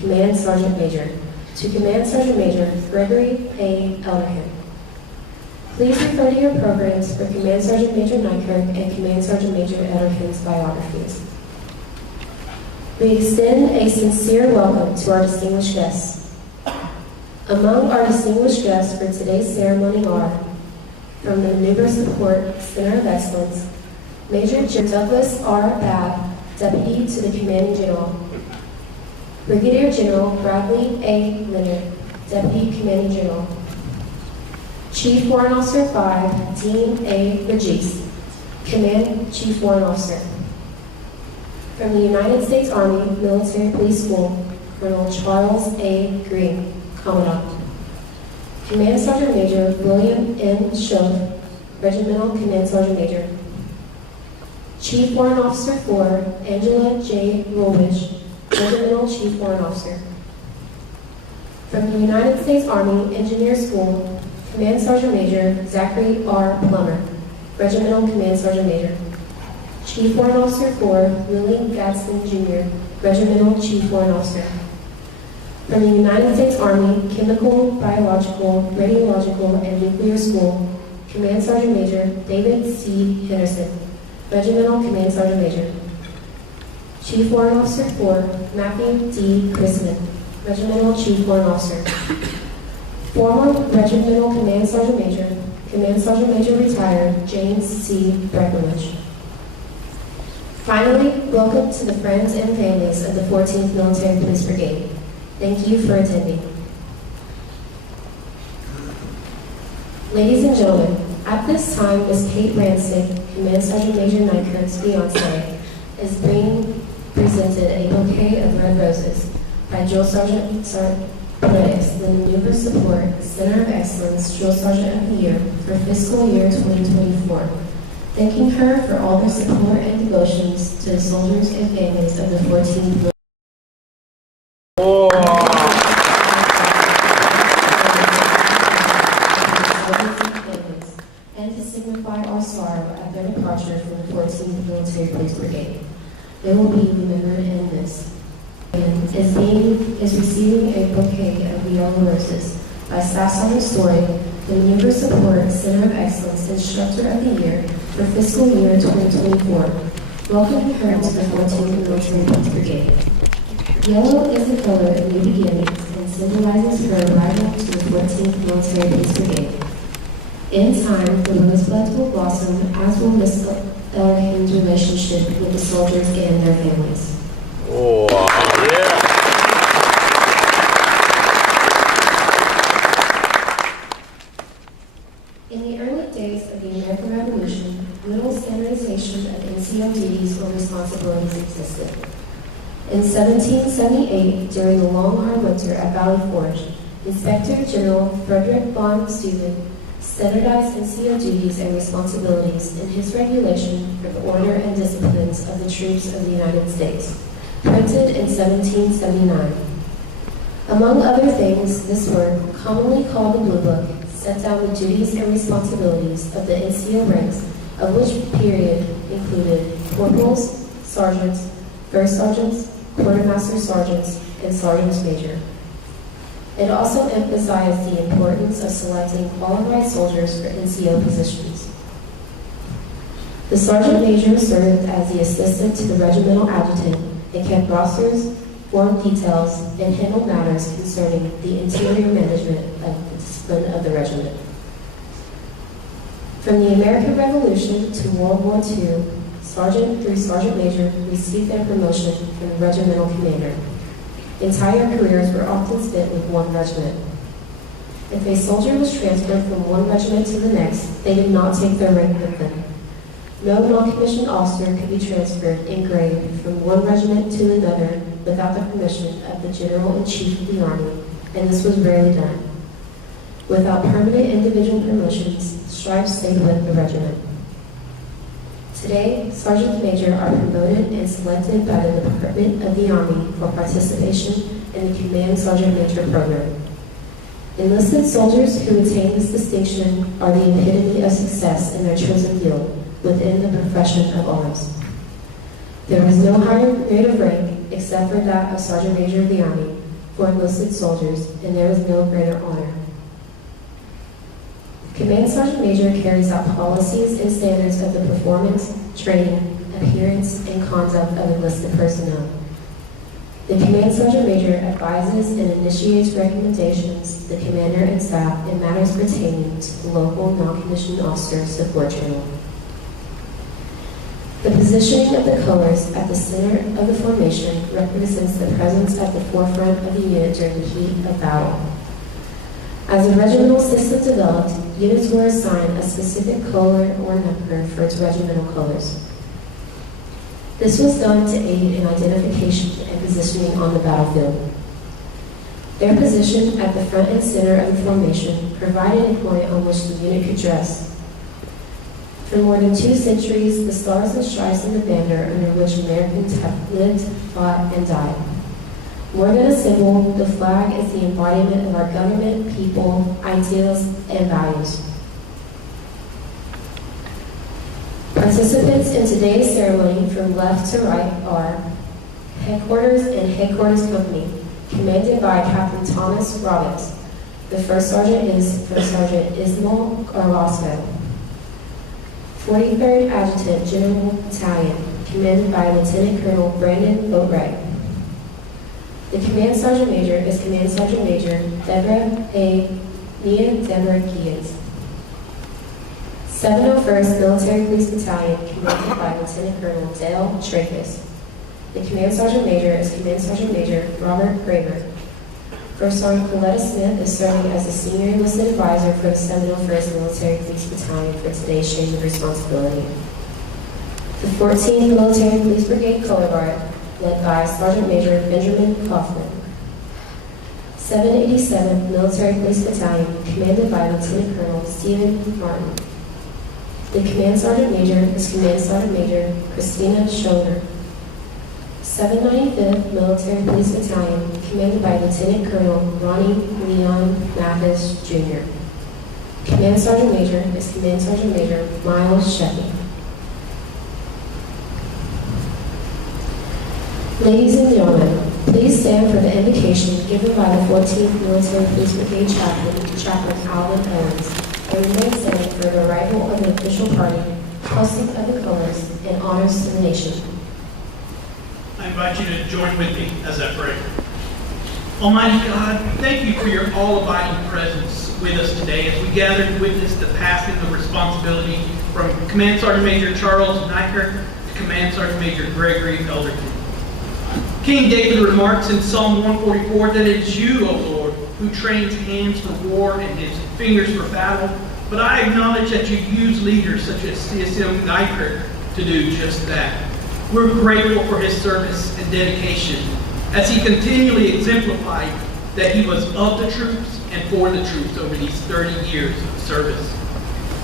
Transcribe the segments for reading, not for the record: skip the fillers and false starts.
Command Sergeant Major. To Command Sergeant Major Gregory Elderkin. Please refer to your programs for Command Sergeant Major Neikirk and Command Sergeant Major Elderkin's biographies. We extend a sincere welcome to our distinguished guests. Among our distinguished guests for today's ceremony are, from the Maneuver Support Center of Excellence, Major Douglas R. Babb, Deputy to the Commanding General. Brigadier General Bradley A. Leonard, Deputy Commanding General. Chief Warrant Officer 5, Dean A. Regis, Command Chief Warrant Officer. From the United States Army Military Police School, Colonel Charles A. Green, Commandant. Command Sergeant Major William N. Schoaf, Regimental Command Sergeant Major. Chief Warrant Officer 4, Angela J. Woolwich, Regimental Chief Warrant Officer. From the United States Army Engineer School, Command Sergeant Major Zachary R. Plummer, Regimental Command Sergeant Major. Chief Warrant Officer 4, Willie Gadsden Jr., Regimental Chief Warrant Officer. From the United States Army Chemical, Biological, Radiological, and Nuclear School, Command Sergeant Major David C. Henderson, Regimental Command Sergeant Major. Chief Warrant Officer 4, Matthew D. Chrisman, Regimental Chief Warrant Officer. Former Regimental Command Sergeant Major, Command Sergeant Major retired James C. Breckenridge. Finally, welcome to the friends and families of the 14th Military Police Brigade. Thank you for attending. Ladies and gentlemen, at this time, Ms. Kate Rancic, Command Sergeant Major Neikirk's fiancée, is being presented a bouquet of red roses by Drill Sergeant Briggs, the Maneuver Support Center of Excellence Drill Sergeant of the Year for fiscal year 2024, thanking her for all her support and devotions to the soldiers and families of the 14th. And to signify our sorrow at their departure from the 14th Military Police Brigade. They will be remembered in this. And is receiving a bouquet of yellow roses by Staff Sergeant Story, the Maneuver Support Center of Excellence Instructor of the Year for fiscal year 2024, welcoming her to the 14th Military Police Brigade. Yellow is the color of new beginnings and symbolizes her arrival to the 14th Military Police Brigade. In time, the rosebuds will blossom, as will Miss Elderkin's relationship with the soldiers and their families. Oh, yeah. In the early days of the American Revolution, little standardization of NCO duties or responsibilities existed. In 1778, during the long hard winter at Valley Forge, Inspector General Frederick von Steuben standardized NCO duties and responsibilities in his regulation for the order and disciplines of the troops of the United States, printed in 1779. Among other things, this work, commonly called the Blue Book, set down the duties and responsibilities of the NCO ranks, of which period included corporals, sergeants, first sergeants, quartermaster sergeants, and sergeants major. It also emphasized the importance of selecting qualified soldiers for NCO positions. The sergeant major served as the assistant to the regimental adjutant and kept rosters, formed details, and handled matters concerning the interior management of the discipline of the regiment. From the American Revolution to World War II, sergeant through sergeant major received their promotion from the regimental commander. Entire careers were often spent with one regiment. If a soldier was transferred from one regiment to the next, they did not take their rank with them. No non-commissioned officer could be transferred in grade from one regiment to another without the permission of the General-in-Chief of the Army, and this was rarely done. Without permanent individual promotions, stripes stayed with the regiment. Today, sergeant major are promoted and selected by the Department of the Army for participation in the Command Sergeant Major program. Enlisted soldiers who attain this distinction are the epitome of success in their chosen field within the profession of arms. There is no higher grade of rank except for that of Sergeant Major of the Army, for enlisted soldiers, and there is no greater honor. Command Sergeant Major carries out policies and standards of the performance, training, appearance, and conduct of enlisted personnel. The Command Sergeant Major advises and initiates recommendations to the commander and staff in matters pertaining to the local non-commissioned officer support channel. The positioning of the colors at the center of the formation represents the presence at the forefront of the unit during the heat of battle. As the regimental system developed, units were assigned a specific color or number for its regimental colors. This was done to aid in identification and positioning on the battlefield. Their position at the front and center of the formation provided a point on which the unit could dress. For more than 2 centuries, the stars and stripes in the banner under which Americans have lived, fought, and died. More than a symbol, the flag is the embodiment of our government, people, ideals, and values. Participants in today's ceremony from left to right are Headquarters and Headquarters Company, commanded by Captain Thomas Roberts. The First Sergeant is First Sergeant Ismail Orozco. 43rd Adjutant General Battalion, commanded by Lieutenant Colonel Brandon Boatwright. The Command Sergeant Major is Command Sergeant Major Deborah A. Nia Deborah Gies. 701st Military Police Battalion, commanded by Lieutenant Colonel Dale Tracus. The Command Sergeant Major is Command Sergeant Major Robert Kramer. First Sergeant Coletta Smith is serving as the Senior Enlisted Advisor for the 701st Military Police Battalion for today's change of responsibility. The 14th Military Police Brigade Color Guard, led by Sergeant Major Benjamin Kaufman. 787th Military Police Battalion, commanded by Lieutenant Colonel Stephen Martin. The Command Sergeant Major is Command Sergeant Major Christina Schoner. 795th Military Police Battalion, commanded by Lieutenant Colonel Ronnie Leon Mathis, Jr. Command Sergeant Major is Command Sergeant Major Miles Sheppy. Ladies and gentlemen, please stand for the invocation given by the 14th Military Police Brigade Chaplain Alvin Owens, and remain standing for the arrival of the official party, posting of the colors, and honors to the nation. I invite you to join with me as I pray. Almighty God, thank you for your all-abiding presence with us today as we gather to witness the passing of responsibility from Command Sergeant Major Charles Neikirk to Command Sergeant Major Gregory Elderkin. King David remarks in Psalm 144 that it is you, O Lord, who trains hands for war and his fingers for battle, but I acknowledge that you use leaders such as CSM Neikirk to do just that. We're grateful for his service and dedication as he continually exemplified that he was of the troops and for the troops over these 30 years of service.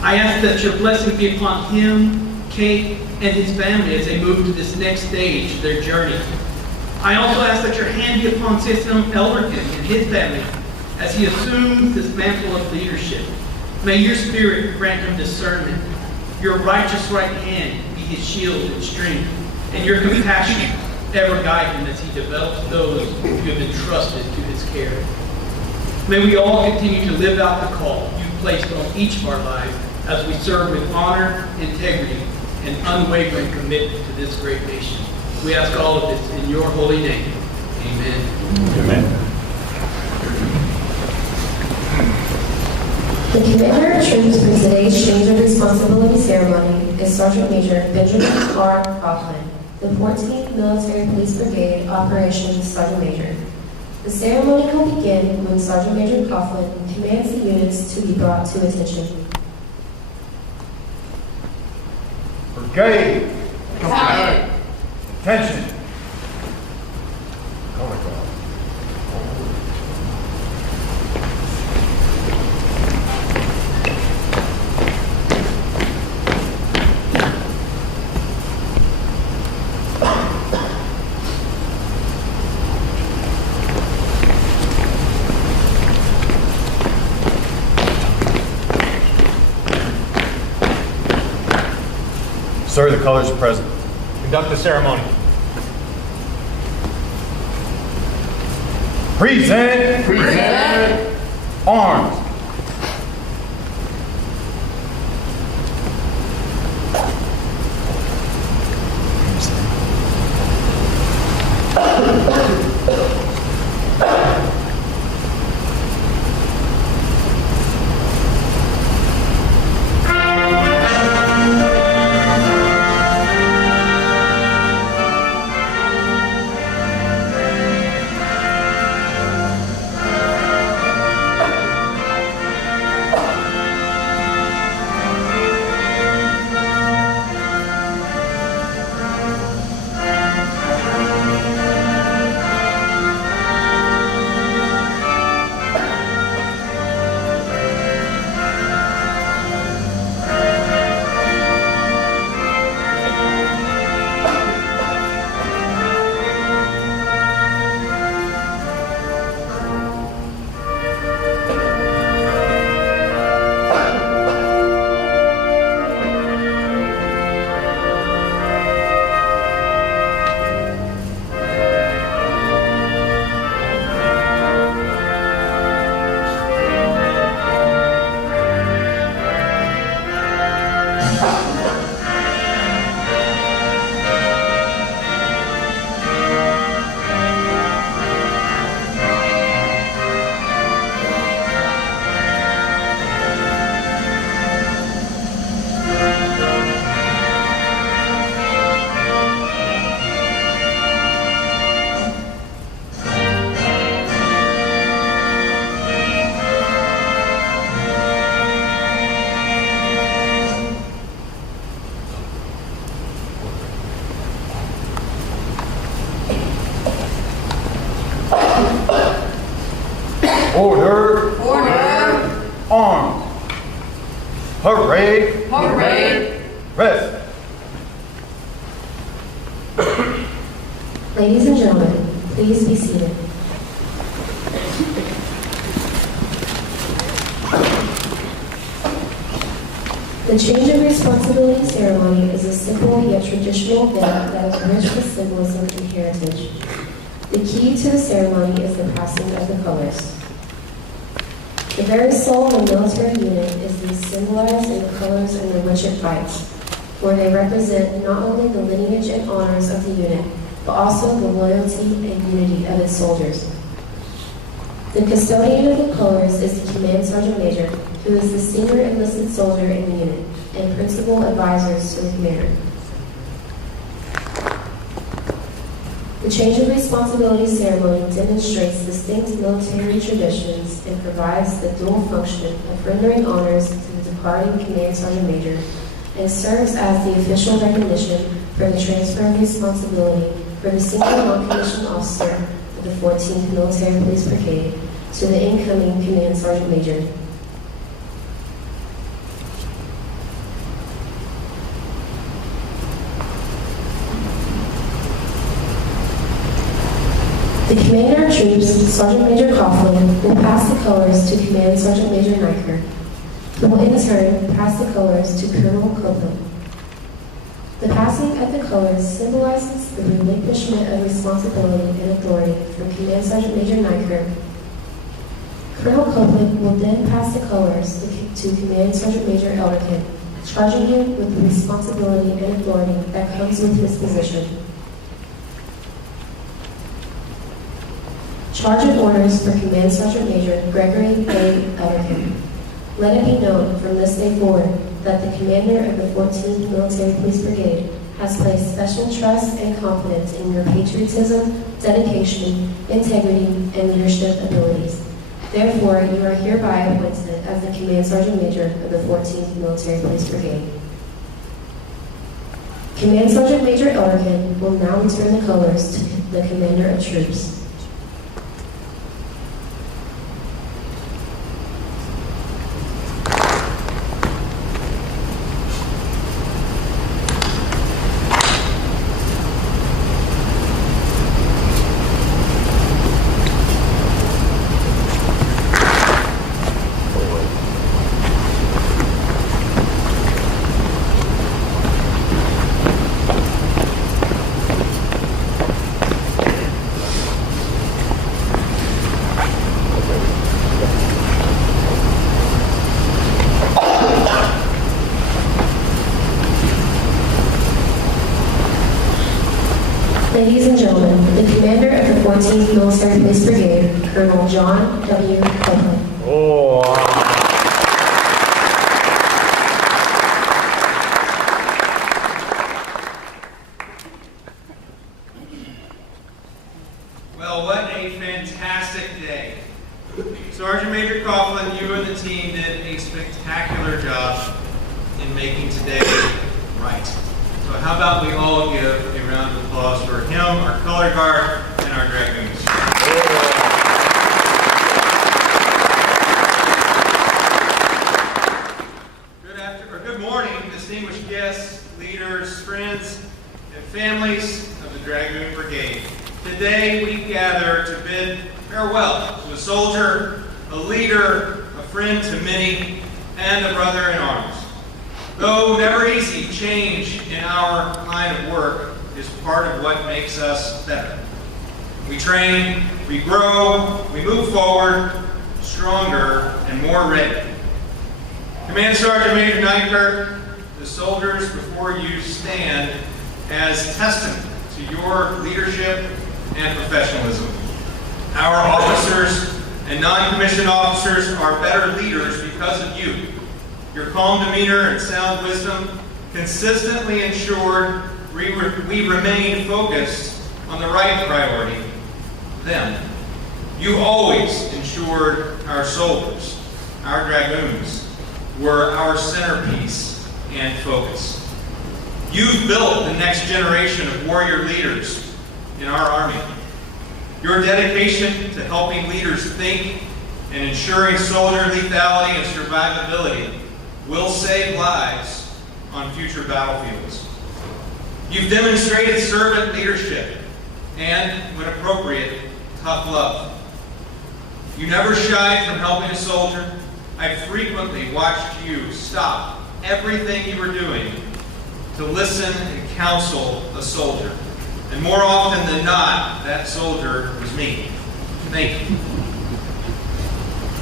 I ask that your blessing be upon him, Kate, and his family as they move to this next stage of their journey. I also ask that your hand be upon CSM Elderkin and his family as he assumes this mantle of leadership. May your spirit grant him discernment, your righteous right hand be his shield and strength, and your compassion ever guide him as he develops those who have entrusted to his care. May we all continue to live out the call you've placed on each of our lives as we serve with honor, integrity, and unwavering commitment to this great nation. We ask all of this in your holy name. Amen. Amen. The Commander of Troops for today's change of responsibility ceremony is Sergeant Major Benjamin R. Kaufman, the 14th Military Police Brigade Operations Sergeant Major. The ceremony will begin when Sergeant Major Kaufman commands the units to be brought to attention. Brigade! Attention! Oh my God. Sir, the colors are present. Conduct the ceremony. Present. Present. Arms. Order. Order. Arms. Parade. Parade. Rest. Ladies and gentlemen, please be seated. The change of responsibility ceremony is a simple yet traditional event that is rich with symbolism and heritage. The key to the ceremony is the passing of the colors. The very soul of a military unit is symbolized in the colors in which it fights, where they represent not only the lineage and honors of the unit, but also the loyalty and unity of its soldiers. The custodian of the colors is the Command Sergeant Major, who is the senior enlisted soldier in the unit and principal advisors to the commander. The change of responsibility ceremony demonstrates distinct military traditions and provides the dual function of rendering honors to the departing Command Sergeant Major and serves as the official recognition for the transfer of responsibility for the single non-commissioned officer of the 14th Military Police Brigade to the incoming Command Sergeant Major. The Commander of Troops, Sergeant Major Coughlin, will pass the colors to Command Sergeant Major Neikirk, who will in turn pass the colors to Colonel Copeland. The passing of the colors symbolizes the relinquishment of responsibility and authority from Command Sergeant Major Neikirk. Colonel Copeland will then pass the colors to Command Sergeant Major Elderkin, charging him with the responsibility and authority that comes with his position. Charge of orders for Command Sergeant Major Gregory Elderkin. Let it be known from this day forward that the commander of the 14th Military Police Brigade has placed special trust and confidence in your patriotism, dedication, integrity, and leadership abilities. Therefore, you are hereby appointed as the Command Sergeant Major of the 14th Military Police Brigade. Command Sergeant Major Elderkin will now return the colors to the Commander of Troops. the commander of the 14th Military Police Brigade, Colonel John W. Copeland. Oh, Well, what a fantastic day. Sergeant Major Coughlin, you and the team did a spectacular job in making today right. So how about we all give a round of applause for him, our color guard, and our dragoons. Good morning, distinguished guests, leaders, friends, and families of the Dragoon Brigade. Today we gather to bid farewell to a soldier, a leader, a friend to many, and a brother in arms. Though never easy, change in our line of work is part of what makes us better. We train, we grow, we move forward, stronger and more ready. Command Sgt. Major Neikirk, the soldiers before you stand as testament to your leadership and professionalism. Our officers and non-commissioned officers are better leaders because of you. Your calm demeanor and sound wisdom consistently ensured we remain focused on the right priority, them. You always ensured our soldiers, our dragoons, were our centerpiece and focus. You've built the next generation of warrior leaders in our Army. Your dedication to helping leaders think and ensuring soldier lethality and survivability will save lives on future battlefields. You've demonstrated servant leadership and, when appropriate, tough love. You never shied from helping a soldier. I frequently watched you stop everything you were doing to listen and counsel a soldier. And more often than not, that soldier was me. Thank you.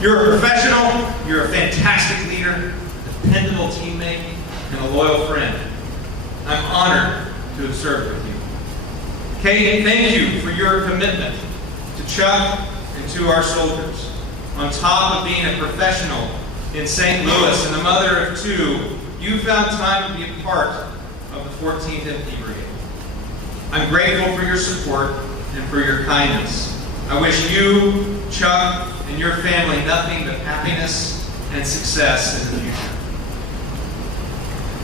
You're a professional, you're a fantastic leader, a dependable teammate, and a loyal friend. I'm honored to have served with you. Kate, thank you for your commitment to Chuck and to our soldiers. On top of being a professional in St. Louis and the mother of two, you found time to be a part of the 14th MP Brigade. I'm grateful for your support and for your kindness. I wish you, Chuck, and your family nothing but happiness and success in the future.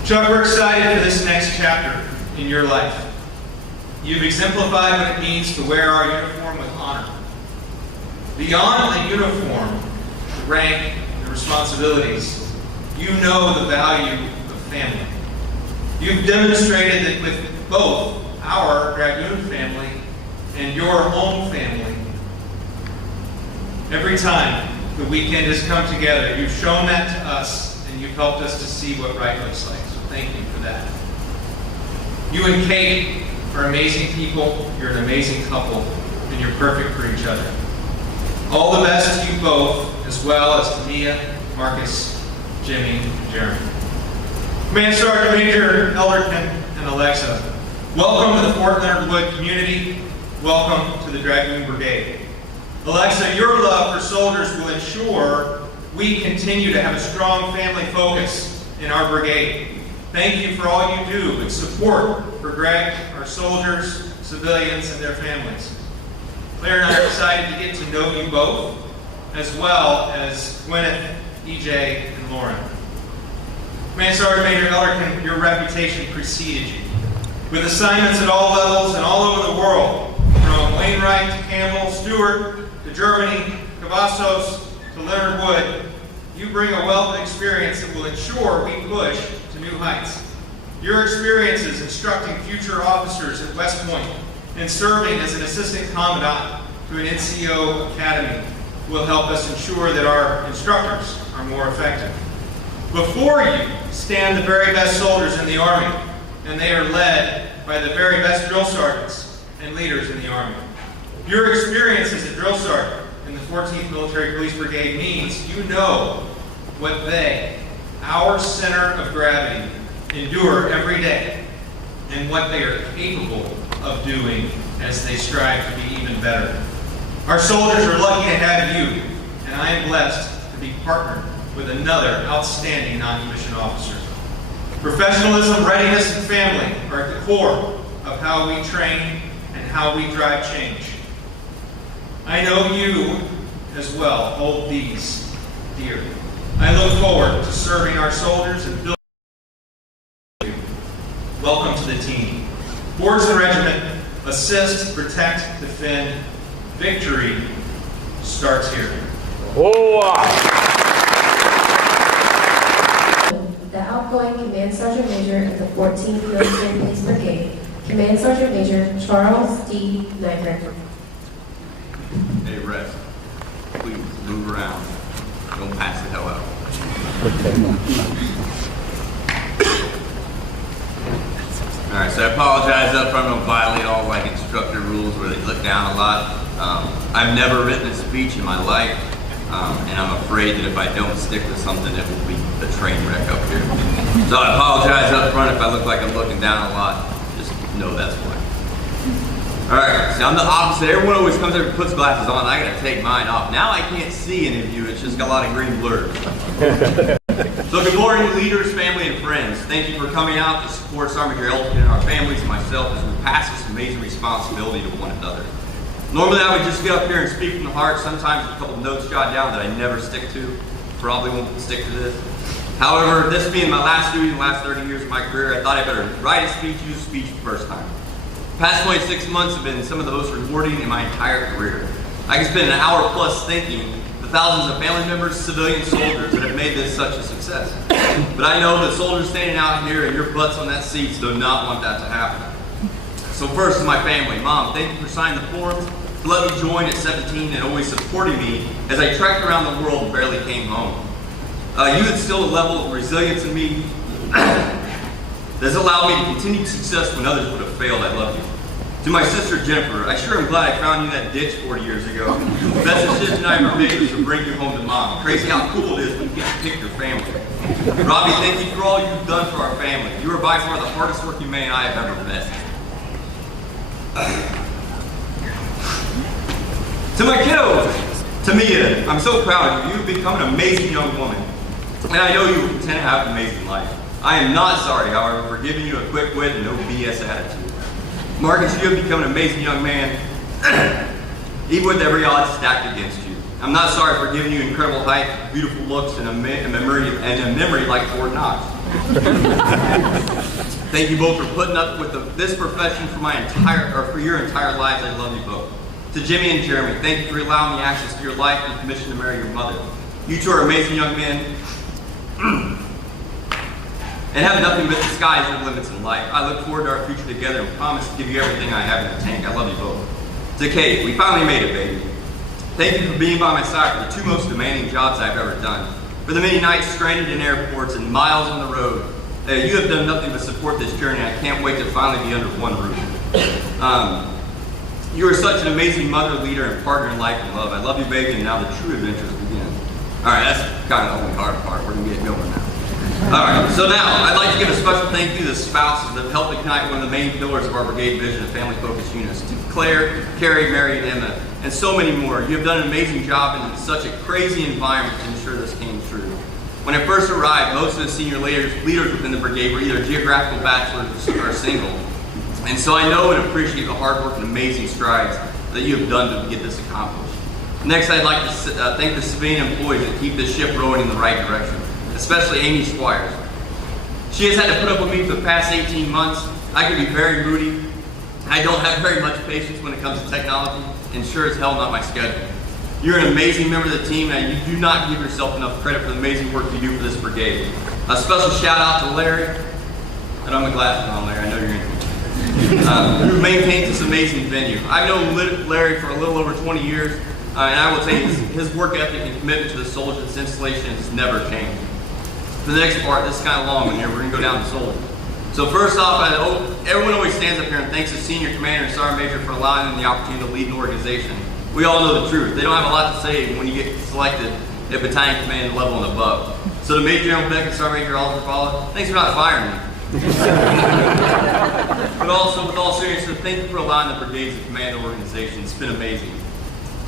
Chuck, we're excited for this next chapter in your life. You've exemplified what it means to wear our uniform with honor. Beyond the uniform, the rank, the responsibilities, you know the value of family. You've demonstrated that with both our Dragoon family and your home family, every time the weekend has come together, you've shown that to us and you've helped us to see what right looks like. So thank you for that. You and Kate are amazing people, you're an amazing couple, and you're perfect for each other. All the best to you both, as well as to Mia, Marcus, Jimmy, and Jeremy. Command Sgt. Major Elderkin and Alexa, welcome to the Fort Leonard Wood community. Welcome to the Dragoon Brigade. Alexa, your love for soldiers will ensure we continue to have a strong family focus in our brigade. Thank you for all you do in support for Greg, our soldiers, civilians, and their families. Claire and I are excited to get to know you both, as well as Gwyneth, EJ, and Lauren. Command Sgt. Major Elderkin, your reputation preceded you. With assignments at all levels and all over the world, from Wainwright to Campbell, Stewart to Germany, Cavazos to Leonard Wood, you bring a wealth of experience that will ensure we push to new heights. Your experiences instructing future officers at West Point and serving as an assistant commandant to an NCO academy will help us ensure that our instructors are more effective. Before you stand the very best soldiers in the Army, and they are led by the very best drill sergeants and leaders in the Army. Your experience as a drill sergeant in the 14th Military Police Brigade means you know what they, our center of gravity, endure every day and what they are capable of doing as they strive to be even better. Our soldiers are lucky to have you, and I am blessed to be partnered with another outstanding non-commissioned officer. Professionalism, readiness, and family are at the core of how we train and how we drive change. I know you as well hold these dear. I look forward to serving our soldiers and building you. Welcome to the team. Boards of the regiment, assist, protect, defend. Victory starts here. The outgoing Command Sergeant Major of the 14th Military Police Brigade, Command Sergeant Major Charles D. Neikirk. Hey, rest. Please move around. Don't pass the hell out. All right, so I apologize up front. I don't violate all like instructor rules where they look down a lot. I've never written a speech in my life, and I'm afraid that if I don't stick to something, it will be a train wreck up here. So I apologize up front if I look like I'm looking down a lot. Just know that's why. All right, so I'm the opposite. Everyone always comes over and puts glasses on. I gotta take mine off. Now I can't see any of you. It's just got a lot of green blurs. So good morning, leaders, family, and friends. Thank you for coming out to support Sergeant Gregory Elderkin and our families and myself as we pass this amazing responsibility to one another. Normally I would just get up here and speak from the heart, sometimes a couple of notes jot down that I never stick to. Probably won't stick to this. However, this being my last duty in the last 30 years of my career, I thought I better write a speech, use a speech the first time. The past 26 months have been some of the most rewarding in my entire career. I can spend an hour plus thinking the thousands of family members, civilian soldiers that have made this such a success. But I know the soldiers standing out here and your butts on that seat do not want that to happen. So first is my family. Mom, thank you for signing the forms, to let me join at 17 and always supporting me as I trekked around the world and barely came home. You instilled a level of resilience in me that's allowed me to continue success when others would have failed. I love you. To my sister Jennifer, I sure am glad I found you in that ditch 40 years ago. The best decision I ever made was to bring you home to Mom. Crazy how cool it is when you get to pick your family. Robbie, thank you for all you've done for our family. You are by far the hardest working man I have ever met. To my kiddos, to Mia, I'm so proud of you. You've become an amazing young woman. And I know you will continue to have an amazing life. I am not sorry, however, for giving you a quick wit and no BS attitude. Marcus, you have become an amazing young man, even with every odds stacked against you. I'm not sorry for giving you incredible height, beautiful looks, and a memory like Fort Knox. Thank you both for putting up with this profession for your entire lives. I love you both. To Jimmy and Jeremy, thank you for allowing me access to your life and permission to marry your mother. You two are amazing young men and have nothing but the sky's the limits in life. I look forward to our future together and promise to give you everything I have in the tank. I love you both. To Kate, we finally made it, baby. Thank you for being by my side for the two most demanding jobs I've ever done. For the many nights stranded in airports and miles on the road, you have done nothing but support this journey. I can't wait to finally be under one roof. You are such an amazing mother, leader, and partner in life and love. I love you, baby, and now the true adventures begin. All right, that's kind of the only hard part. We're going to get going now. All right, so now I'd like to give a special thank you to the spouses that helped ignite one of the main pillars of our brigade vision of family-focused units. To Claire, Carrie, Mary, and Emma, and so many more. You have done an amazing job in such a crazy environment to ensure this came true. When I first arrived, most of the senior leaders within the brigade were either geographical bachelors or single. And so I know and appreciate the hard work and amazing strides that you have done to get this accomplished. Next, I'd like to thank the civilian employees that keep this ship rowing in the right direction, especially Amy Squires. She has had to put up with me for the past 18 months. I can be very moody. I don't have very much patience when it comes to technology, and sure as hell not my schedule. You're an amazing member of the team, and you do not give yourself enough credit for the amazing work you do for this brigade. A special shout out to Larry. I don't have my glasses on, Larry. I know you're in here. Who maintains this amazing venue. I've known Larry for a little over 20 years, and I will tell you, his work ethic and commitment to the soldiers and this installation has never changed. For the next part, this is kind of long in here, we're going to go down to soldiers. So first off, everyone always stands up here and thanks the senior commander and sergeant major for allowing them the opportunity to lead an organization. We all know the truth. They don't have a lot to say when you get selected at battalion command level and above. So to Major General Beck and Sergeant Major Oliver Fowler, thanks for not firing me. But also, with all seriousness, thank you for allowing the Brigades to command the organization. It's been amazing.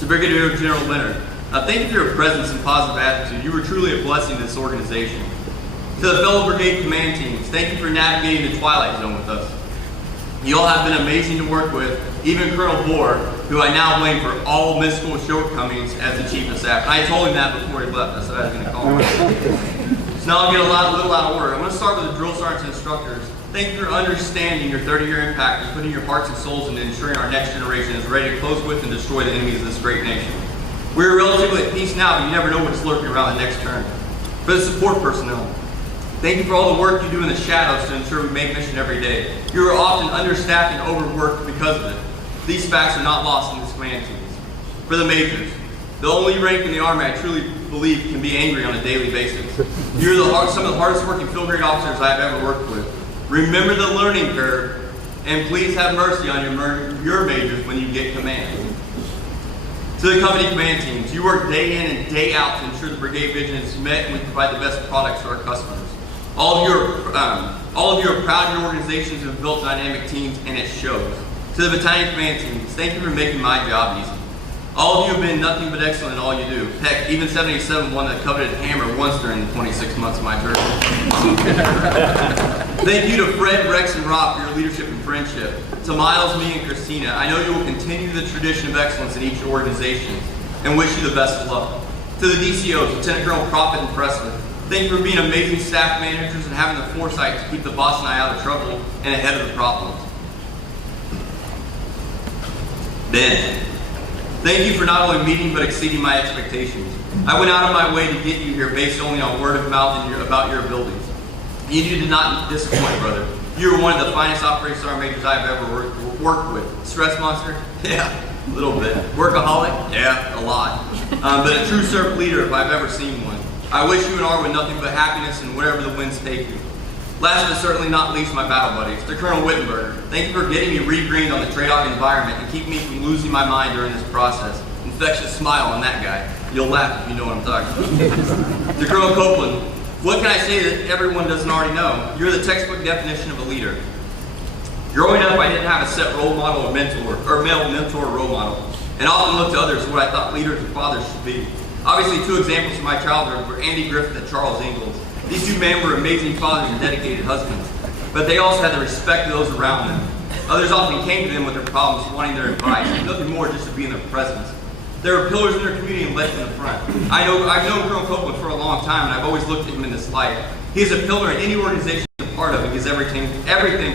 To Brigadier General Leonard, thank you for your presence and positive attitude. You were truly a blessing to this organization. To the fellow Brigade command teams, thank you for navigating the Twilight Zone with us. You all have been amazing to work with, even Colonel Bohr, who I now blame for all mystical shortcomings as the Chief of Staff. And I told him that before he left. I said I was going to call him. So now I'll get a little out of order. I'm going to start with the drill sergeants and instructors. Thank you for understanding your 30-year impact and putting your hearts and souls into ensuring our next generation is ready to close with and destroy the enemies of this great nation. We're relatively at peace now, but you never know what's lurking around the next turn. For the support personnel, thank you for all the work you do in the shadows to ensure we make mission every day. You are often understaffed and overworked because of it. These facts are not lost in this command teams. For the majors, the only rank in the Army I truly believe can be angry on a daily basis. You're some of the hardest working field grade officers I've ever worked with. Remember the learning curve, and please have mercy on your majors when you get command. To the company command teams, you work day in and day out to ensure the brigade vision is met and we provide the best products to our customers. All of you are proud of your organizations and have built dynamic teams, and it shows. To the battalion command teams, thank you for making my job easy. All of you have been nothing but excellent in all you do. Heck, even 77 won the coveted hammer once during the 26 months of my term. Thank you to Fred, Rex, and Rob for your leadership and friendship. To Miles, me, and Christina, I know you will continue the tradition of excellence in each organization and wish you the best of luck. To the DCOs, Lieutenant Colonel Prophet and Presley, thank you for being amazing staff managers and having the foresight to keep the boss and I out of trouble and ahead of the problems. Ben, thank you for not only meeting but exceeding my expectations. I went out of my way to get you here based only on word of mouth and about your abilities. You did not disappoint, brother. You are one of the finest operating sergeant majors I've ever worked with. Stress monster? Yeah, a little bit. Workaholic? Yeah, a lot. But a true servant leader if I've ever seen one. I wish you and R with nothing but happiness and wherever the winds take you. Last but certainly not least, my battle buddies. To Colonel Wittenberger, thank you for getting me regreened on the TRADOC environment and keeping me from losing my mind during this process. Infectious smile on that guy. You'll laugh if you know what I'm talking about. To Colonel Copeland, what can I say that everyone doesn't already know? You're the textbook definition of a leader. Growing up, I didn't have a set role model or mentor, or male mentor or role model, and often looked to others for what I thought leaders and fathers should be. Obviously, two examples from my childhood were Andy Griffith and Charles Ingalls. These two men were amazing fathers and dedicated husbands, but they also had the respect of those around them. Others often came to them with their problems, wanting their advice, and nothing more just to be in their presence. They were pillars in their community and led from the front. I've known Colonel Copeland for a long time, and I've always looked at him in this light. He is a pillar in any organization he's a part of and gives everything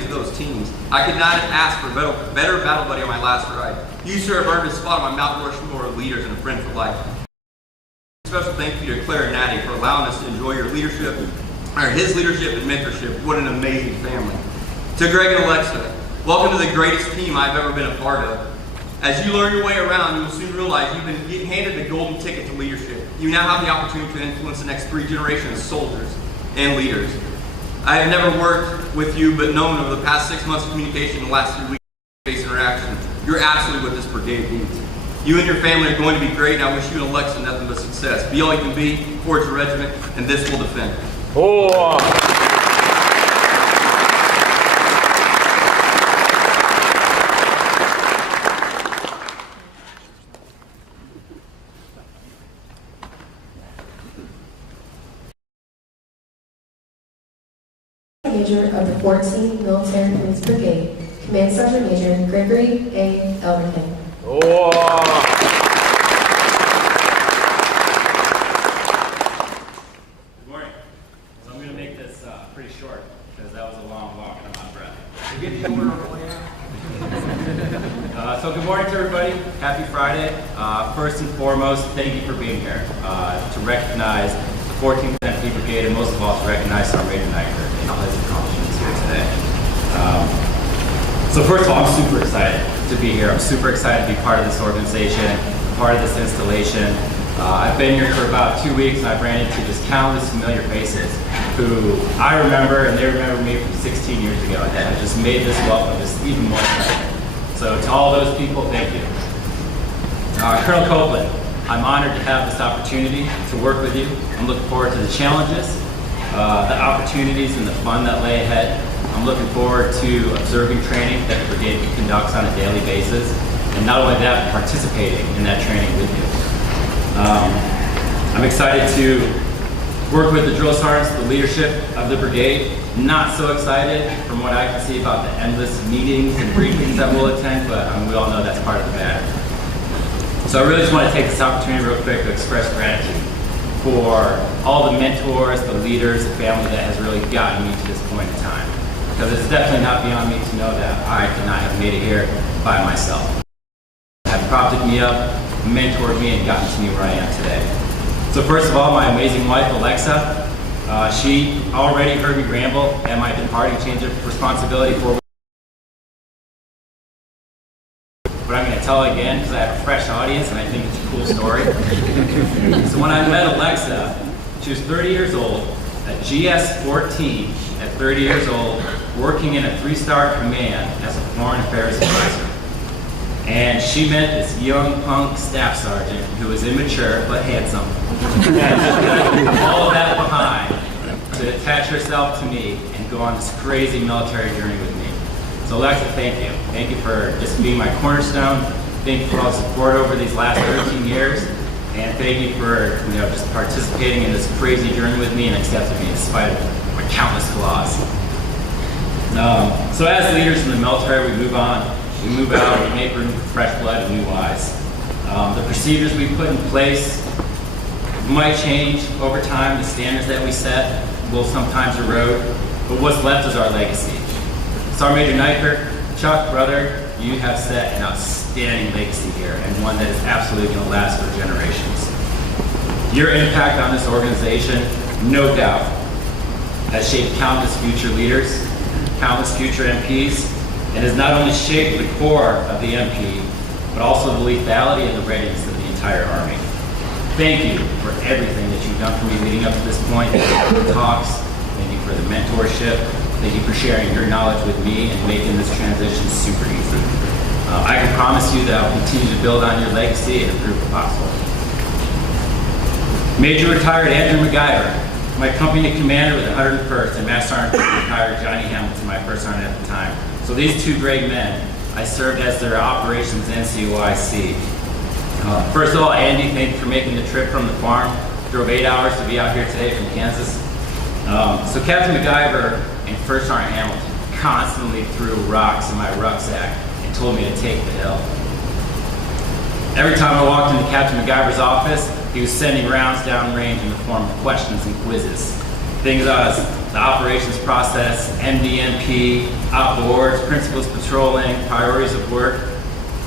to those teams. I could not have asked for a better battle buddy on my last ride. You, sir, have earned a spot on my Mount Rushmore of leaders and a friend for life. Special thank you to Claire and Natty for allowing us to enjoy your leadership, or his leadership and mentorship. What an amazing family. To Greg and Alexa, welcome to the greatest team I've ever been a part of. As you learn your way around, you will soon realize you've been handed the golden ticket to leadership. You now have the opportunity to influence the next 3 generations of soldiers and leaders. I have never worked with you, but known over the past 6 months of communication and the last 3 weeks of face interaction. You're absolutely what this brigade needs. You and your family are going to be great, and I wish you and Alexa nothing but success. Be all you can be, forge your regiment, and this will defend. Oh. Major of the 14th Military Police Brigade, Command Sergeant Major Gregory Elderkin. Oh. Good morning. So I'm going to make this pretty short because that was a long walk and I'm out of breath. So good morning to everybody. Happy Friday. First and foremost, thank you for being here to recognize the 14th MP Brigade and most of all to recognize our Major Neikirk and all his accomplishments here today. So first of all, I'm super excited to be here. I'm super excited to be part of this organization, part of this installation. I've been here for about 2 weeks and I've ran into just countless familiar faces who I remember and they remember me from 16 years ago, and it just made this welcome just even more special. So to all those people, thank you. Colonel Copeland, I'm honored to have this opportunity to work with you. I'm looking forward to the challenges, the opportunities, and the fun that lay ahead. I'm looking forward to observing training that the brigade conducts on a daily basis, and not only that, participating in that training with you. I'm excited to work with the drill sergeants, the leadership of the brigade. Not so excited from what I can see about the endless meetings and briefings that we'll attend, but we all know that's part of the matter. So I really just want to take this opportunity real quick to express gratitude for all the mentors, the leaders, the family that has really gotten me to this point in time. Because it's definitely not beyond me to know that I could not have made it here by myself. Have propped me up, mentored me, and gotten to me where I am today. So first of all, my amazing wife, Alexa, she already heard me ramble at my departing change of responsibility for. But I'm going to tell it again because I have a fresh audience and I think it's a cool story. So when I met Alexa, she was 30 years old, at GS-14, at 30 years old, working in a 3-star command as a foreign affairs advisor. And she met this young punk staff sergeant who was immature but handsome. All of that behind to attach herself to me and go on this crazy military journey with me. So Alexa, thank you. Thank you for just being my cornerstone. Thank you for all the support over these last 13 years. And thank you for just participating in this crazy journey with me and accepting me in spite of my countless flaws. So as leaders in the military, we move on. We move out, we make room for fresh blood and new eyes. The procedures we put in place might change over time. The standards that we set will sometimes erode, but what's left is our legacy. Sergeant Major Neikirk, Chuck, brother, you have set an outstanding legacy here and one that is absolutely going to last for generations. Your impact on this organization, no doubt, has shaped countless future leaders, countless future MPs, and has not only shaped the core of the MP, but also the lethality and the readiness of the entire Army. Thank you for everything that you've done for me leading up to this point. Thank you for the talks. Thank you for the mentorship. Thank you for sharing your knowledge with me and making this transition super easy. I can promise you that I'll continue to build on your legacy and improve the possible. Major retired Andrew MacGyver, my company commander with the 101st, and Master Sergeant retired Johnny Hamilton, my first sergeant at the time. So these two great men, I served as their operations NCOIC. First of all, Andy, thank you for making the trip from the farm. Drove 8 hours to be out here today from Kansas. So Captain MacGyver and First Sergeant Hamilton constantly threw rocks in my rucksack and told me to take the hill. Every time I walked into Captain MacGyver's office, he was sending rounds downrange in the form of questions and quizzes. Things as the operations process, MDMP, op boards, principles patrolling, priorities of work,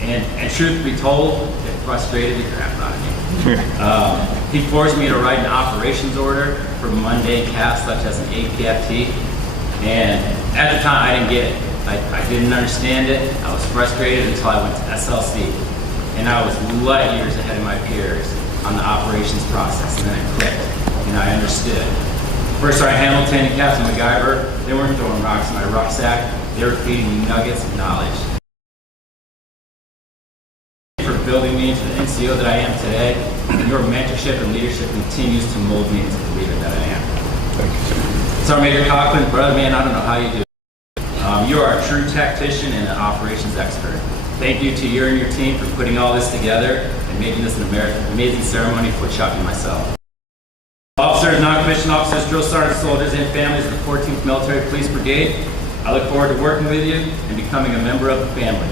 and truth be told, it frustrated the crap out of me. He forced me to write an operations order for mundane tasks such as an APFT, and at the time I didn't get it. I didn't understand it. I was frustrated until I went to SLC, and I was light years ahead of my peers on the operations process, and then it clicked, and I understood. First Sergeant Hamilton and Captain MacGyver, they weren't throwing rocks in my rucksack, they were feeding me nuggets of knowledge. For building me into the NCO that I am today, and your mentorship and leadership continues to mold me into the leader that I am. Thank you. Sergeant Major Cochran, brother man, I don't know how you do it. You are a true tactician and an operations expert. Thank you to you and your team for putting all this together and making this an amazing ceremony for Chuck and myself. Officers, non-commissioned officers, drill sergeants, soldiers, and families of the 14th Military Police Brigade, I look forward to working with you and becoming a member of the family.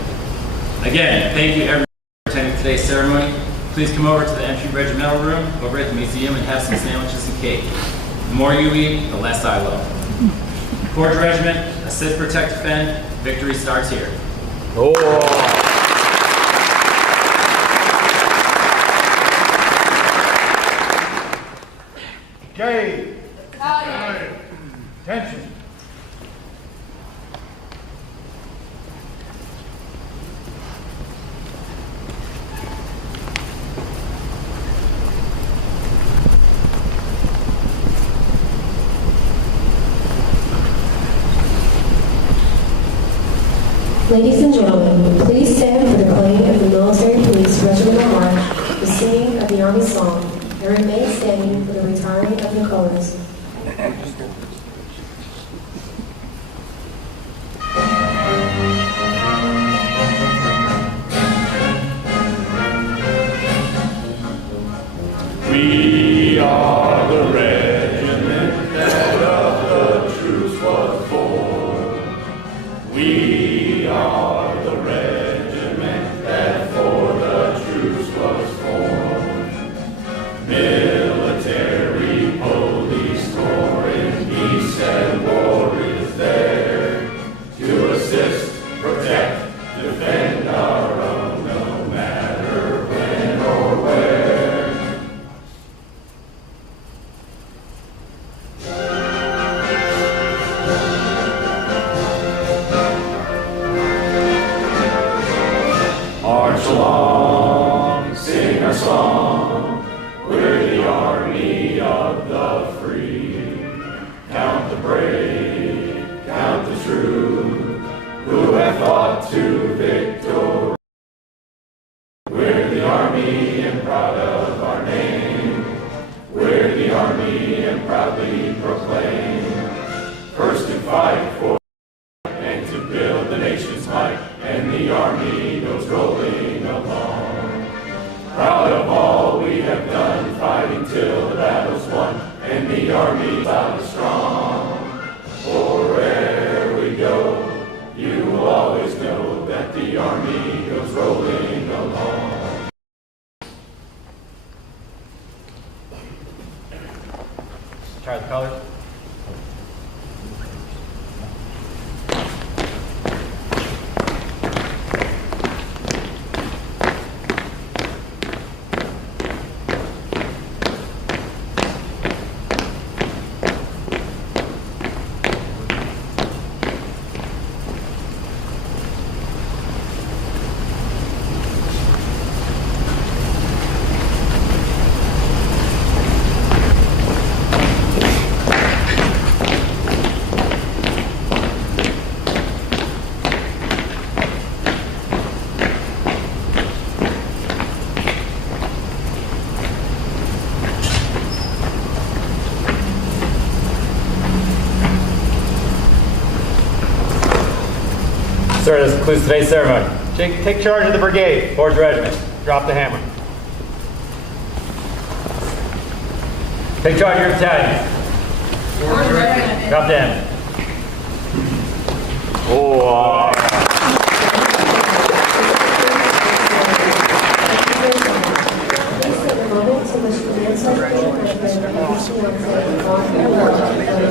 Again, thank you everyone for attending today's ceremony. Please come over to the entry regimental room over at the museum and have some sandwiches and cake. The more you eat, the less I will. Forge Regiment, assist, protect, defend, victory starts here. Oh. Jade. Attention. Ladies and gentlemen, please stand for the playing of the Military Police Regimental March, the singing of the Army Song, and remain standing for the retiring of the colors. We are the regiment that of the truce was born. We are the regiment that for the truce was formed. Military police corps in peace and war is there to assist, protect, defend our own, no matter when or where. March along, sing our song, we're the army of the free. Count the brave, count the true, who have fought to victory. We're the army and proud of our name. We're the army and proudly proclaim. First to fight for and to build the nation's might, and the army goes rolling along. Proud of all we have done, fighting till the battle's won, and the army's out strong. Wherever we go, you will always know that the army goes rolling along. Try the colors. Sir, this concludes today's ceremony. Take charge of the brigade. Forge regiment. Drop the hammer. Take charge of your battalion. Forge regiment. Drop the hammer. Please take a moment to wish Command Sgt. Gregory Elderkin on farewell.